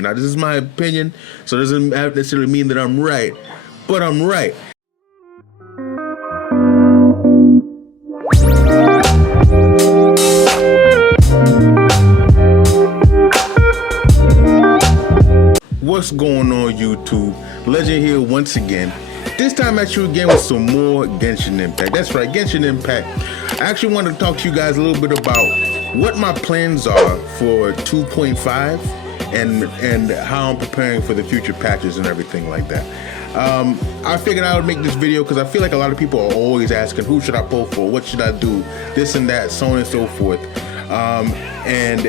Now, this is my opinion, so it doesn't necessarily mean that I'm right, but I'm right. What's going on, YouTube? Legend here once again. This time at you again with some more Genshin Impact. That's right, Genshin Impact. I actually wanted to talk to you guys a little bit about what my plans are for 2.5 and how I'm preparing for the future patches and everything like that. I figured I would make this video because I feel like a lot of people are always asking, who should I pull for? What should I do? This and that, so on and so forth. And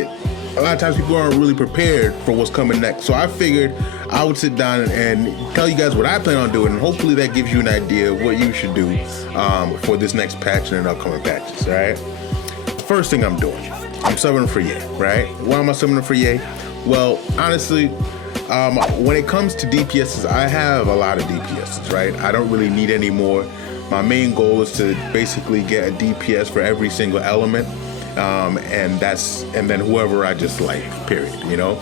a lot of times people aren't really prepared for what's coming next. So I figured I would sit down and tell you guys what I plan on doing, and hopefully that gives you an idea of what you should do for this next patch and upcoming patches, all right? First thing I'm doing, I'm summoning for YAE, right? Why am I summoning for YAE? Well, honestly, when it comes to DPSs, I have a lot of DPSs, right? I don't really need any more. My main goal is to basically get a DPS for every single element. And then whoever I just like, period, you know?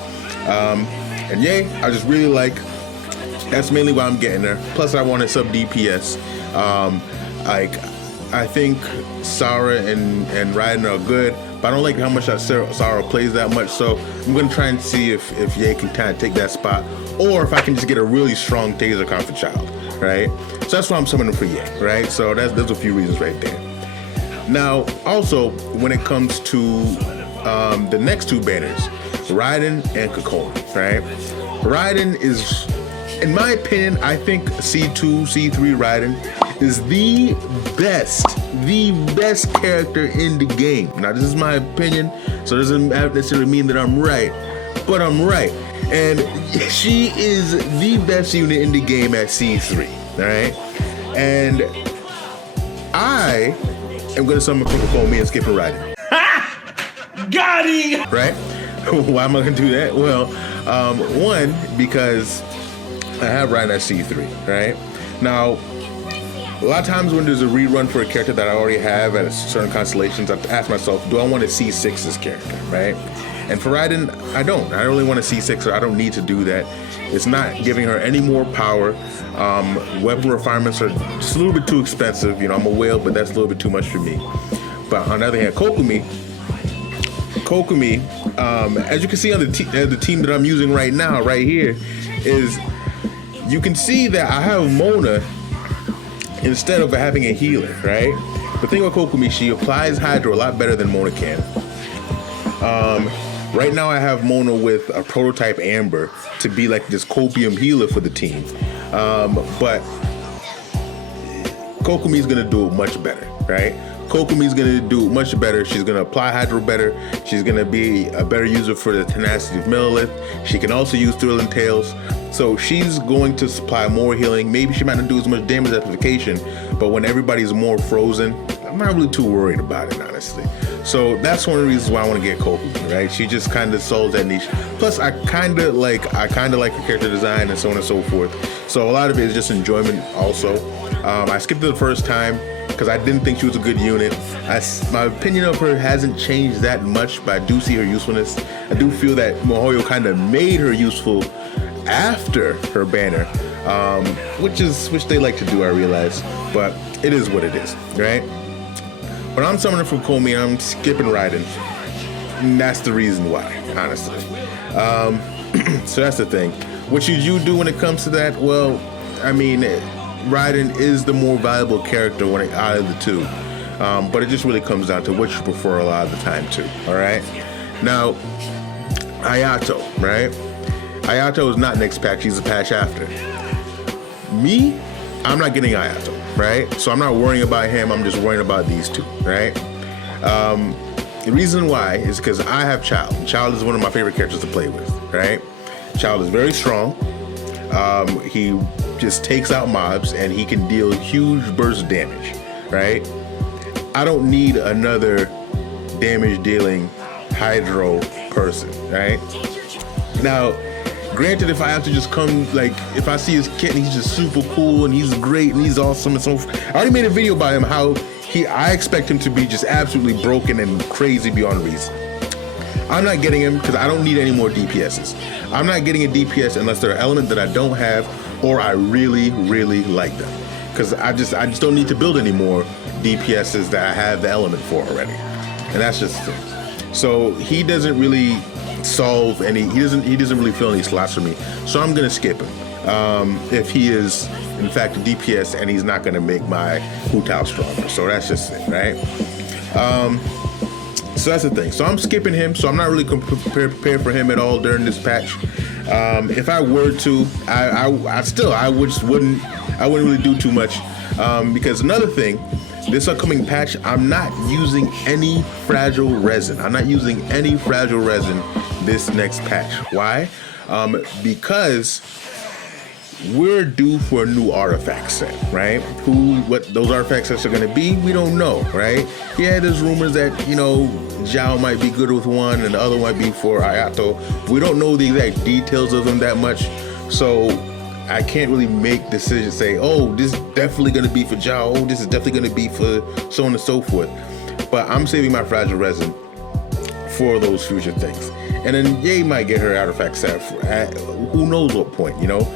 And YAE, I just really like, that's mainly why I'm getting her. Plus I wanted sub DPS. I think Sarah and Raiden are good, but I don't like how much Sarah plays that much, so I'm gonna try and see if YAE can kind of take that spot, or if I can just get a really strong taser comfort child, right? So that's why I'm summoning for YAE, right? So there's a few reasons right there. Now, also, when it comes to the next two banners, Raiden and KOKOMI, right? Raiden is, in my opinion, I think C2, C3 Raiden is the best character in the game. Now, this is my opinion, so it doesn't necessarily mean that I'm right, but I'm right. And she is the best unit in the game at C3, all right? And I am gonna summon for KOKOMI and skip a Raiden. Got him! Right? Why am I gonna do that? Well, one, because I have Raiden at C3, right? Now, a lot of times when there's a rerun for a character that I already have at certain constellations, I ask myself, do I want to C6 this character, right? And for Raiden, I don't really want to C6 her. I don't need to do that. It's not giving her any more power. Weapon refinements are just a little bit too expensive. You know, I'm a whale, but that's a little bit too much for me. But on the other hand, KOKOMI, as you can see on the team that I'm using right now, right here, is you can see that I have Mona instead of having a healer, right? The thing with KOKOMI, she applies Hydro a lot better than Mona can. Right now I have Mona with a prototype Amber to be like this copium healer for the team. But KOKOMI's gonna do it much better, right? KOKOMI's gonna do it much better. She's gonna apply Hydro better. She's gonna be a better user for the Tenacity of Millilith. She can also use Thrilling Tales. So she's going to supply more healing. Maybe she might not do as much damage amplification, but when everybody's more frozen, I'm not really too worried about it, honestly. So that's one of the reasons why I want to get KOKOMI, right? She just kind of solves that niche. Plus, I kind of like her character design and so on and so forth. So a lot of it is just enjoyment also. I skipped it the first time because I didn't think she was a good unit. My opinion of her hasn't changed that much, but I do see her usefulness. I do feel that MiHoYo kind of made her useful after her banner, which they like to do, I realize, but it is what it is, right? But I'm summoning for KOKOMI, I'm skipping Raiden, and that's the reason why, honestly. So that's the thing. What should you do when it comes to that? Well, I mean, Raiden is the more valuable character out of the two, but it just really comes down to what you prefer a lot of the time too, all right? Now, AYATO, right? AYATO is not next patch, she's a patch after. Me, I'm not getting AYATO, right? So I'm not worrying about him, I'm just worrying about these two, right? The reason why is because I have Child. Child is one of my favorite characters to play with, right? Child is very strong. He just takes out mobs and he can deal huge burst damage, right? I don't need another damage dealing Hydro person, right? Now, granted, if I have to just come, like, if I see his kit and he's just super cool and he's great and he's awesome and so forth. I already made a video about him, how I expect him to be just absolutely broken and crazy beyond reason. I'm not getting him because I don't need any more DPSs. I'm not getting a DPS unless they're an element that I don't have or I really, really like them. Because I just don't need to build any more DPSs that I have the element for already. And that's just the thing. So he doesn't really solve any, he doesn't really fill any slots for me. So I'm gonna skip him. If he is in fact a DPS and he's not gonna make my Hu Tao stronger. So that's just it, right? So that's the thing. So I'm skipping him. So I'm not really prepared for him at all during this patch. If I were to, I wouldn't really do too much. Because another thing, this upcoming patch, I'm not using any fragile resin. I'm not using any fragile resin this next patch. Why? Because we're due for a new artifact set, right? What those artifact sets are gonna be, we don't know, right? Yeah, there's rumors that, you know, Zhao might be good with one and the other might be for Ayato. We don't know the exact details of them that much, so I can't really make decisions, say, oh, this is definitely gonna be for Zhao, oh, this is definitely gonna be for so on and so forth. But I'm saving my fragile resin for those future things. And then YAE might get her artifact set at who knows what point, you know?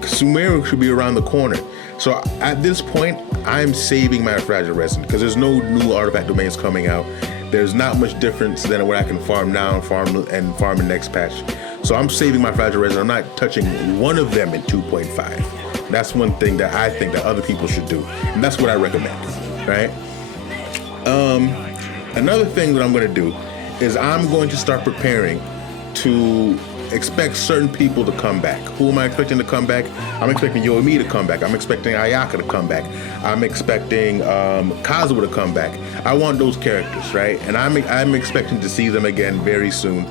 Sumeru should be around the corner. So at this point, I'm saving my fragile resin because there's no new artifact domains coming out. There's not much difference than what I can farm now and farm in next patch. So I'm saving my fragile resin. I'm not touching one of them in 2.5. That's one thing that I think that other people should do. And that's what I recommend, right? Another thing that I'm gonna do is I'm going to start preparing to expect certain people to come back. Who am I expecting to come back? I'm expecting Yomi to come back. I'm expecting Ayaka to come back. I'm expecting Kazuha to come back. I want those characters, right? And I'm expecting to see them again very soon.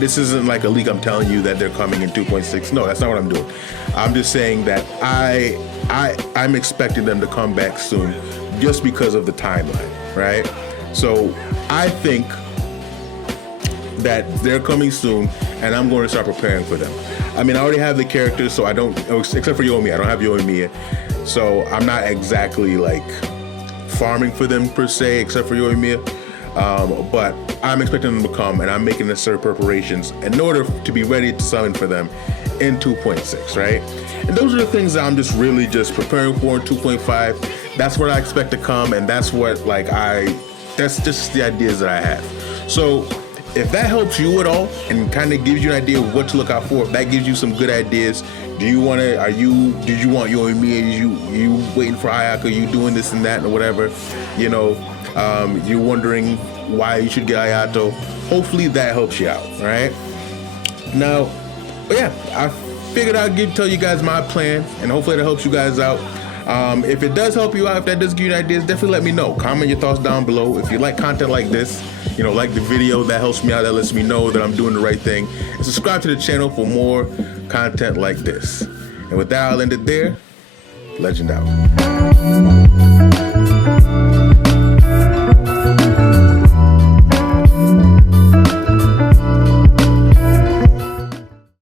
This isn't like a leak I'm telling you that they're coming in 2.6. No, that's not what I'm doing. I'm just saying that I'm expecting them to come back soon just because of the timeline, right? So I think that they're coming soon and I'm going to start preparing for them. I mean, I already have the characters, so I don't, except for Yomi, I don't have Yomi, so I'm not exactly like farming for them per se, except for Yomi, but I'm expecting them to come and I'm making necessary preparations in order to be ready to summon for them in 2.6, right? And those are the things that I'm just really just preparing for in 2.5. That's what I expect to come, and that's what that's just the ideas that I have. So if that helps you at all and kind of gives you an idea of what to look out for, if that gives you some good ideas, did you want Yomi, you waiting for Ayaka, you doing this and that or whatever, you know, you're wondering why you should get Ayato, hopefully that helps you out, right? Now, yeah, I figured I'd tell you guys my plan and hopefully that helps you guys out. If it does help you out, if that does give you ideas, definitely let me know. Comment your thoughts down below. If you like content like this, you know, like the video, that helps me out, that lets me know that I'm doing the right thing. And subscribe to the channel for more content like this. And with that, I'll end it there. Legend out.